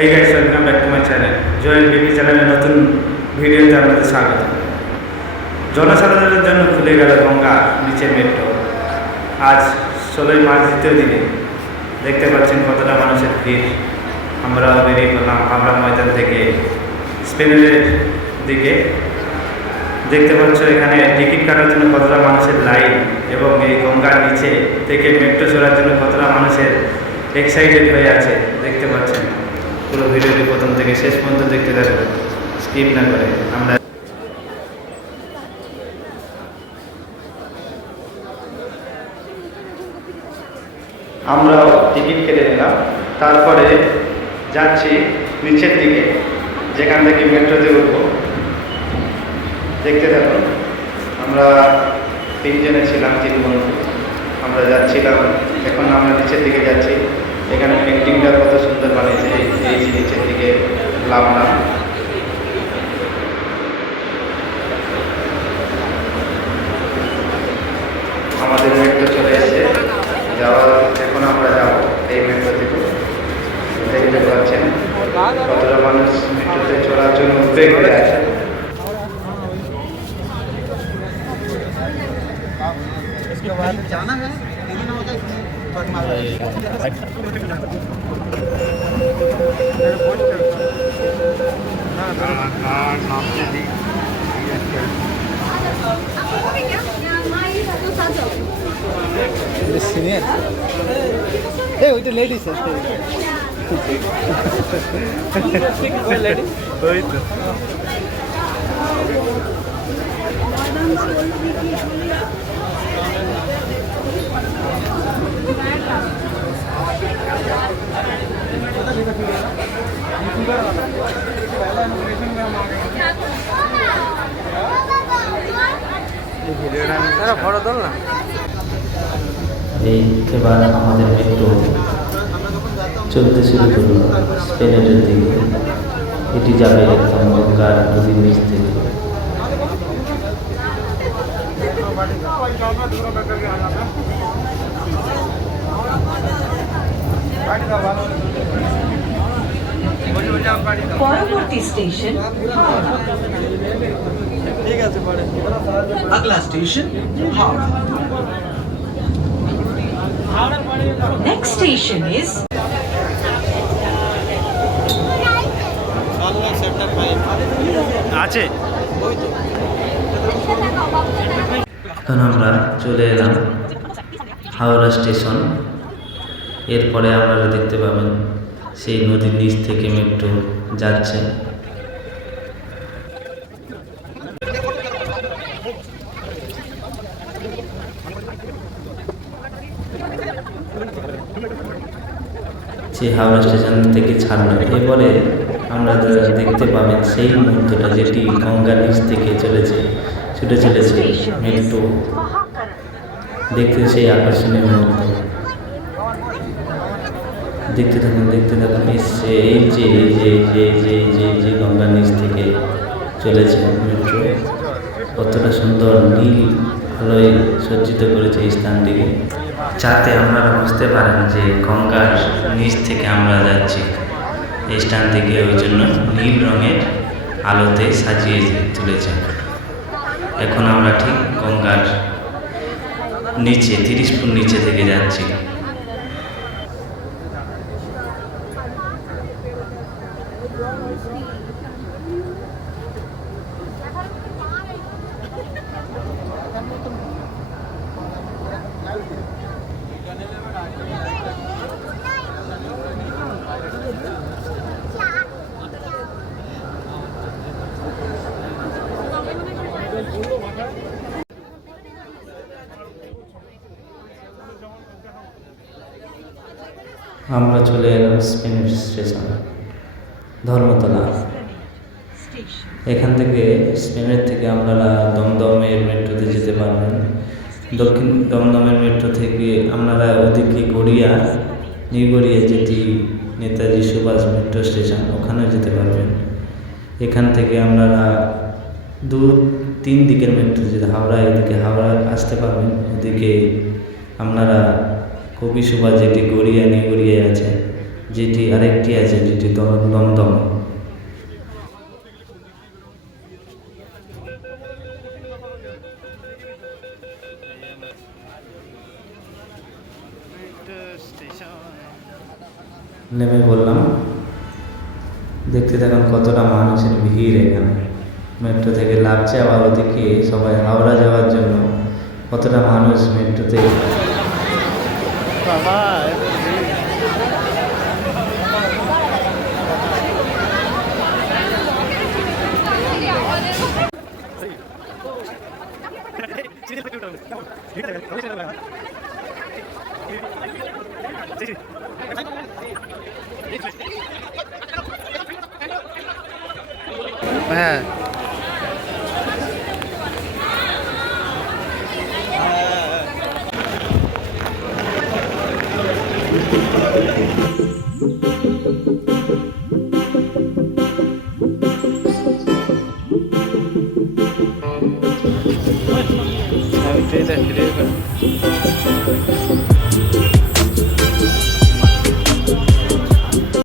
এই guys, welcome back to my channel. Joel বিবি চ্যানেলের নতুন ভিডিওতে আপনাদের স্বাগত। জনসাধারণের জন্য খুলে গেল গঙ্গা নিচের মেট্রো। আজ 16ই মার্চ দ্বিতীয় দিনে দেখতে পাচ্ছেন কতটা মানুষের ভিড়। আমরা বেরিয়ে পড়লাম হাওড়া ময়দান থেকে স্পেনের দিকে। দেখতে পাচ্ছ এখানে টিকিট কাটার জন্য কতটা মানুষের লাইন, এবং এই গঙ্গার নিচে থেকে মেট্রো চড়ার জন্য কতটা মানুষের এক্সাইটেড হয়ে আছে দেখতে পাচ্ছেন। পুরো ভিডিওটি প্রথম থেকে শেষ পর্যন্ত দেখতে থাকবেন, স্কিপ না করে। আমরাও টিকিট কেটে নিলাম, তারপরে যাচ্ছি নিচের দিকে, যেখান থেকে মেট্রোতে উঠবো। দেখতে থাকুন। আমরা তিনজনে ছিলাম, 3 বন্ধু। আমরা যাচ্ছিলাম, এখন আমরা নিচের দিকে যাচ্ছি। এখানে পেন্টিংটা কত সুন্দর বানিয়েছে। এই নিচের দিকে নামলাম। আমাদের মেট্রো চলে এসেছে, এখন আমরা যাব এই মেট্রো থেকে। দেখতে পাচ্ছেন কতটা মানুষ মেট্রোতে চড়ার জন্য উদ্বেগ হয়ে আছে। जाना है सीनियर ওইটা লেডিস আছে ওই তো এবার আমাদের মেট্রো চলতে শুরু করলো স্পেনের দিকে। এটি যাবে একদম গঙ্গার নদীর নিচ থেকে। পরবর্তী স্টেশন ঠিক আছে, পরে अगला station Howrah. Next station is আছে। এখন আমরা চলে এলাম হাওড়া স্টেশন। এরপরে আপনারা দেখতে পাবেন সেই নদীর নিচ থেকে মেট্রো যাচ্ছে। সেই হাওড়া স্টেশন থেকে ছাড়লো। এরপরে আমরা দেখতে পাবেন সেই মুহূর্তটা যেটি গঙ্গার নিচ থেকে ছুটে চলেছে মেট্রো। দেখতে সেই আকর্ষণীয় মুহূর্ত দেখতে থাকুন। এই যে গঙ্গার নিচ থেকে চলেছে মেট্রো। কতটা সুন্দর নীল আলোয় সজ্জিত করেছে এই স্থানটিকে, যাতে আপনারা বুঝতে পারেন যে গঙ্গার নিচ থেকে আমরা যাচ্ছি এই স্থান থেকে। ওই জন্য নীল রঙের আলোতে সাজিয়ে তুলেছে। এখন আমরা ঠিক গঙ্গার নিচে 30 ফুট নিচে থেকে যাচ্ছি। আমরা চলে এলাম স্পেনের স্টেশন ধর্মতলা। এখান থেকে স্পেনের থেকে আপনারা দমদমের মেট্রোতে যেতে পারবেন। দক্ষিণ দমদমের মেট্রো থেকে আপনারা ওদিকে নিউ গড়িয়া যেটি নেতাজি সুভাষ মেট্রো স্টেশন, ওখানেও যেতে পারবেন। এখান থেকে আপনারা 2-3 দিকের মেট্রো যেতে এদিকে হাওড়া আসতে পারবেন। ওদিকে আপনারা কবি সুভাষ যেটি নিউ গড়িয়ায় আছে, যেটি আরেকটি আছে যেটি দমদম। নেমে বললাম, দেখতে থাকুন কতটা মানুষের ভিড় এখানে। মেট্রো থেকে লাফছে, আবার ওদিকে সবাই হাওড়া যাওয়ার জন্য কতটা মানুষ মেট্রোতে। হ্যাঁ আমি ট্রেনে